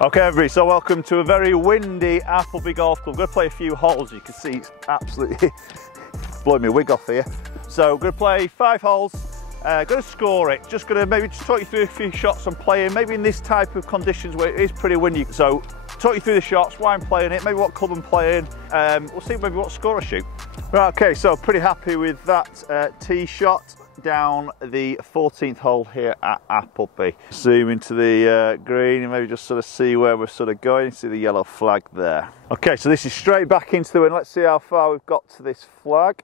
Okay everybody, so welcome to a very windy Appleby Golf Club. I'm going to play a few holes. You can see it's absolutely blowing my wig off here. So I'm going to play 5 holes, going to score it. Just going to maybe just talk you through a few shots I'm playing, maybe in this type of conditions where it is pretty windy. So talk you through the shots, why I'm playing it, maybe what club I'm playing. We'll see maybe what score I shoot. Right, okay, so pretty happy with that tee shot down the 14th hole here at Appleby. Zoom into the green and maybe just sort of see where we're sort of going. See the yellow flag there. Okay, so this is straight back into the wind. Let's see how far we've got to this flag.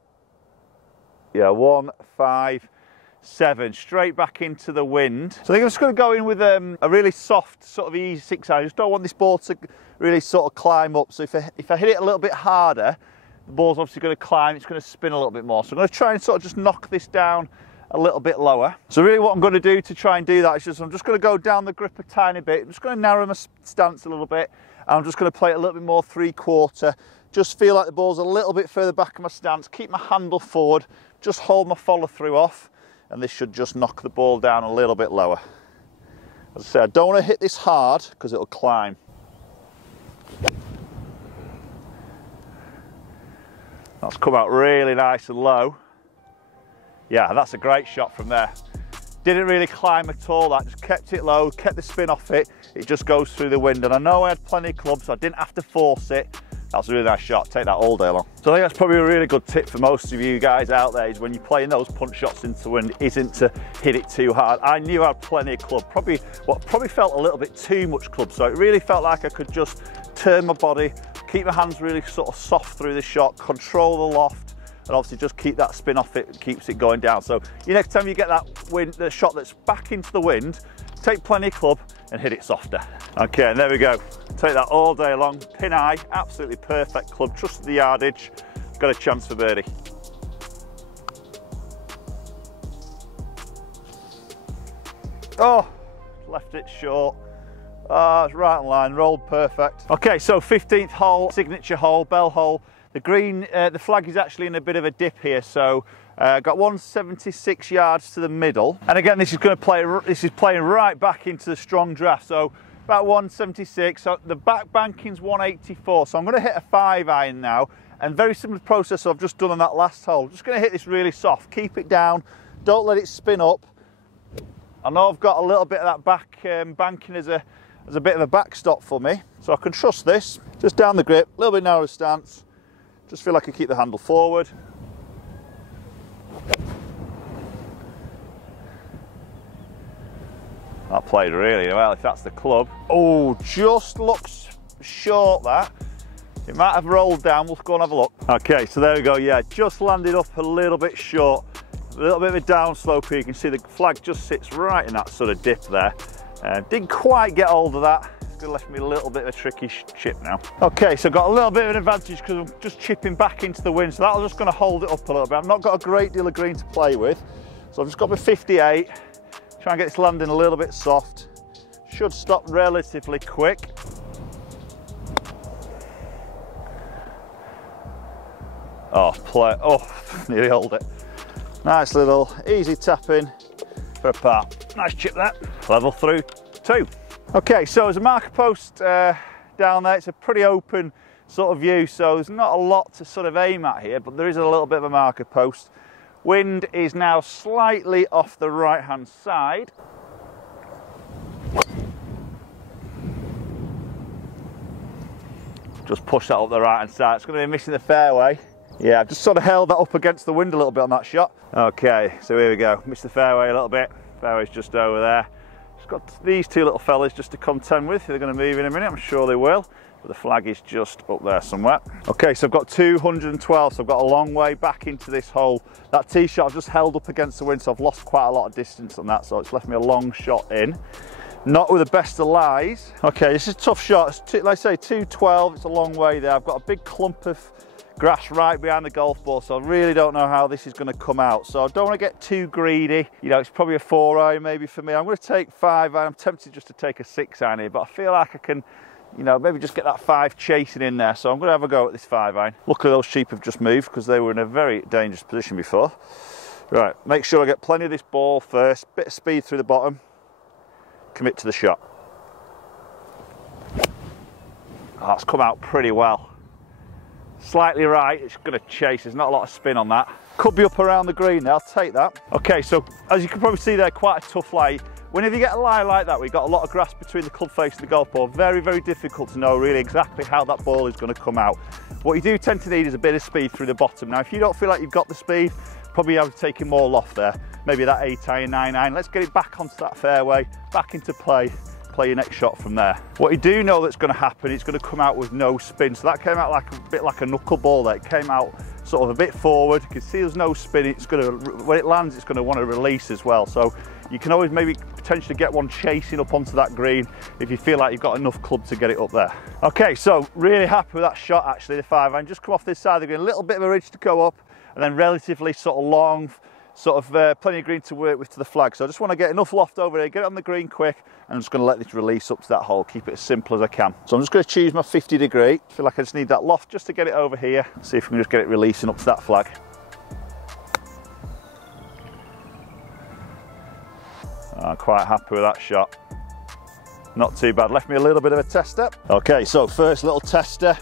Yeah, 1, 5, 7, straight back into the wind. So I think I'm just going to go in with a really soft sort of easy 6-iron. I just don't want this ball to really sort of climb up. So if I hit it a little bit harder, the ball's obviously going to climb, it's going to spin a little bit more. So I'm going to try and sort of just knock this down a little bit lower. So really what I'm going to do to try and do that is I'm just going to go down the grip a tiny bit. I'm just going to narrow my stance a little bit. And I'm just going to play it a little bit more 3/4. Just feel like the ball's a little bit further back of my stance. Keep my handle forward. Just hold my follow through off. And this should just knock the ball down a little bit lower. As I say, I don't want to hit this hard because it'll climb. That's come out really nice and low. Yeah, that's a great shot from there. Didn't really climb at all, that just kept it low, kept the spin off it. It just goes through the wind. And I know I had plenty of clubs, so I didn't have to force it. That's a really nice shot, take that all day long. So I think that's probably a really good tip for most of you guys out there, is when you're playing those punch shots into the wind, isn't to hit it too hard. I knew I had plenty of club, probably felt a little bit too much club, so it really felt like I could just turn my body, keep my hands really sort of soft through the shot, control the loft, and obviously just keep that spin off it, keeps it going down. So next time you get that wind, the shot that's back into the wind, take plenty of club and hit it softer. Okay, and there we go. Take that all day long, pin high, absolutely perfect club, trusted the yardage, got a chance for birdie. Oh, left it short. Oh, it's right on line, rolled perfect. Okay, so 15th hole, signature hole, bell hole. The green, the flag is actually in a bit of a dip here, so got 176 yards to the middle. And again, this is playing right back into the strong draft, so about 176. So the back banking's 184. So I'm going to hit a 5-iron now, and very similar process I've just done on that last hole. Just going to hit this really soft, keep it down, don't let it spin up. I know I've got a little bit of that back banking as a bit of a backstop for me, so I can trust this. Just down the grip, a little bit narrow stance. Just feel like I keep the handle forward. That played really well, if that's the club. Oh, just looks short that. It might have rolled down, we'll go and have a look. Okay, so there we go, yeah, just landed up a little bit short. A little bit of a downslope here, you can see the flag just sits right in that sort of dip there. Didn't quite get hold of that. It's going to left me a little bit of a tricky chip now. Okay, so got a little bit of an advantage because I'm just chipping back into the wind, so that's just going to hold it up a little bit. I've not got a great deal of green to play with, so I've just got my 58. Try and get this landing a little bit soft. Should stop relatively quick. Oh, nearly hold it. Nice little easy tap in for a par. Nice chip that. Level through 2. Okay, so there's a marker post down there. It's a pretty open sort of view, so there's not a lot to sort of aim at here, but there is a little bit of a marker post. Wind is now slightly off the right-hand side. Just push that up the right-hand side. It's going to be missing the fairway. Yeah, I've just sort of held that up against the wind a little bit on that shot. Okay, so here we go. Missed the fairway a little bit. Fairway's just over there. Just got these two little fellas just to contend with. They're going to move in a minute, I'm sure they will. But the flag is just up there somewhere. Okay, so I've got 212, so I've got a long way back into this hole. That tee shot I've just held up against the wind, so I've lost quite a lot of distance on that, so it's left me a long shot in. Not with the best of lies. Okay, this is a tough shot. It's like I say, 212, it's a long way there. I've got a big clump of grass right behind the golf ball, so I really don't know how this is going to come out. So I don't want to get too greedy. You know, it's probably a 4-iron maybe for me. I'm going to take 5-iron. I'm tempted just to take a 6-iron here, but I feel like I can, you know, maybe just get that 5 chasing in there. So I'm going to have a go at this 5-iron. Luckily those sheep have just moved because they were in a very dangerous position before. Right, make sure I get plenty of this ball first. Bit of speed through the bottom. Commit to the shot. Oh, that's come out pretty well. Slightly right, it's going to chase, there's not a lot of spin on that. Could be up around the green there, I'll take that. Okay, so as you can probably see there, quite a tough lie. Whenever you get a lie like that, we've got a lot of grass between the club face and the golf ball, very, very difficult to know really exactly how that ball is going to come out. What you do tend to need is a bit of speed through the bottom. Now, if you don't feel like you've got the speed, probably have to take it more loft there. Maybe that 8 iron, 9 iron. Let's get it back onto that fairway, back into play your next shot from there. What you do know that's going to happen, it's going to come out with no spin. So that came out like a bit like a knuckleball there. It came out sort of a bit forward. You can see there's no spin. It's going to, when it lands, it's going to want to release as well. So you can always maybe potentially get one chasing up onto that green if you feel like you've got enough club to get it up there. Okay, so really happy with that shot actually, the 5 iron. Just come off this side of the green, a little bit of a ridge to go up, and then relatively sort of long, sort of plenty of green to work with to the flag. So I just want to get enough loft over here, get it on the green quick, and I'm just going to let this release up to that hole, keep it as simple as I can. So I'm just going to choose my 50 degree. I feel like I just need that loft just to get it over here. See if we can just get it releasing up to that flag. I'm quite happy with that shot. Not too bad, left me a little bit of a tester. Okay, so first little tester.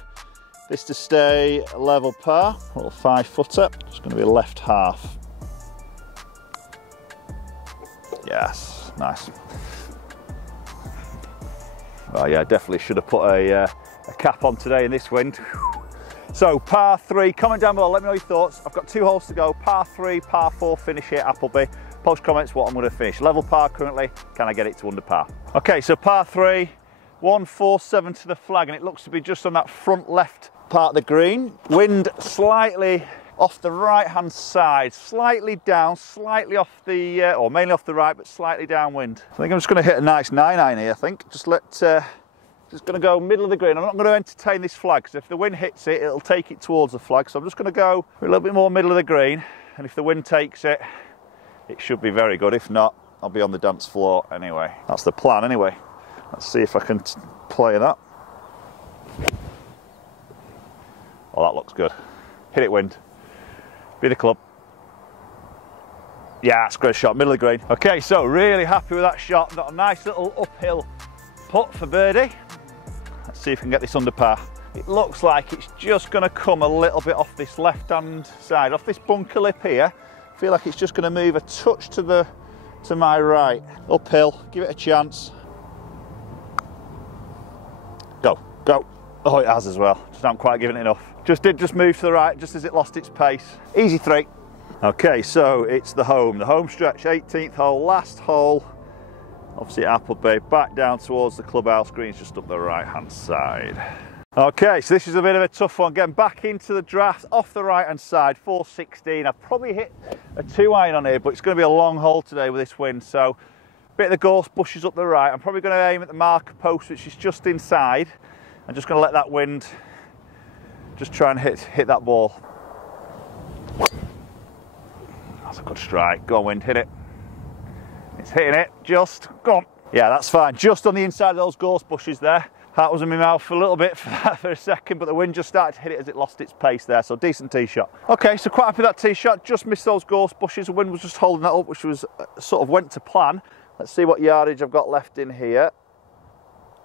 This to stay level par, little 5-footer. It's going to be left half. Yes, nice. Oh yeah, definitely should have put a cap on today in this wind. So par 3, comment down below, let me know your thoughts. I've got 2 holes to go, par 3, par 4 finish here at Appleby. Post comments what I'm going to finish. Level par currently, can I get it to under par? Okay, so par 3, 147 to the flag, and it looks to be just on that front left part of the green. Wind slightly off the right hand side, slightly down, slightly off the, or mainly off the right, but slightly downwind. I think I'm just going to hit a nice 9 iron here, I think. Just going to go middle of the green. I'm not going to entertain this flag, because if the wind hits it, it'll take it towards the flag. So I'm just going to go a little bit more middle of the green, and if the wind takes it, it should be very good. If not, I'll be on the dance floor anyway. That's the plan anyway. Let's see if I can play that. Oh, that looks good. Hit it, wind. Be the club. Yeah, that's a great shot, middle of the green. Okay, so really happy with that shot. Got a nice little uphill putt for birdie. Let's see if we can get this under par. It looks like it's just going to come a little bit off this left-hand side, off this bunker lip here. I feel like it's just going to move a touch to my right. Uphill, give it a chance. Go, go. Oh, it has as well. Just not quite giving it enough. Just move to the right, just as it lost its pace. Easy 3. Okay, so it's the home stretch, 18th hole, last hole. Obviously Appleby, back down towards the clubhouse greens, just up the right-hand side. Okay, so this is a bit of a tough one. Getting back into the draft, off the right-hand side, 416. I've probably hit a 2 iron on here, but it's going to be a long hole today with this wind. So, bit of the gorse bushes up the right. I'm probably going to aim at the marker post, which is just inside. I'm just going to let that wind just try and hit that ball. That's a good strike. Go on, wind, hit it. It's hitting it, just, go on. Yeah, that's fine. Just on the inside of those gorse bushes there. Heart was in my mouth for a little bit for a second, but the wind just started to hit it as it lost its pace there, so decent tee shot. Okay, so quite happy with that tee shot. Just missed those gorse bushes. The wind was just holding that up, which was sort of went to plan. Let's see what yardage I've got left in here.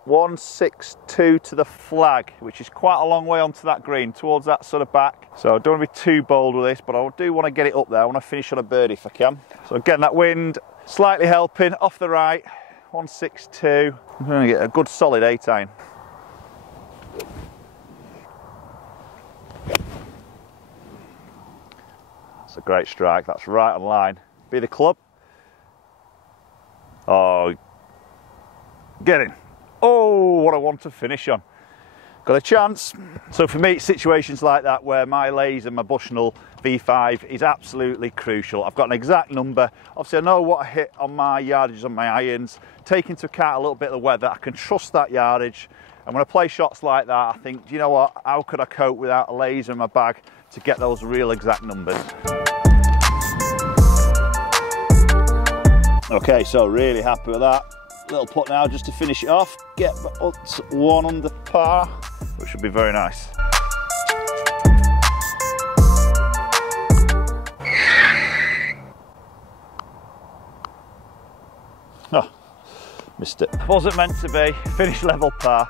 162 to the flag, which is quite a long way onto that green, towards that sort of back. So I don't want to be too bold with this, but I do want to get it up there. I want to finish on a birdie if I can. So again, that wind slightly helping, off the right, 162. I'm going to get a good solid 8 iron. That's a great strike, that's right on line. Be the club. Oh, get in. Oh, what I want to finish on. Got a chance. So for me, it's situations like that where my laser, my Bushnell V5 is absolutely crucial. I've got an exact number. Obviously, I know what I hit on my yardage on my irons. Take into account a little bit of the weather. I can trust that yardage. And when I play shots like that, I think, do you know what? How could I cope without a laser in my bag to get those real exact numbers? Okay, so really happy with that. Little putt now just to finish it off. Get up to 1 under par, which should be very nice. Oh, missed it. Wasn't meant to be. Finish level par.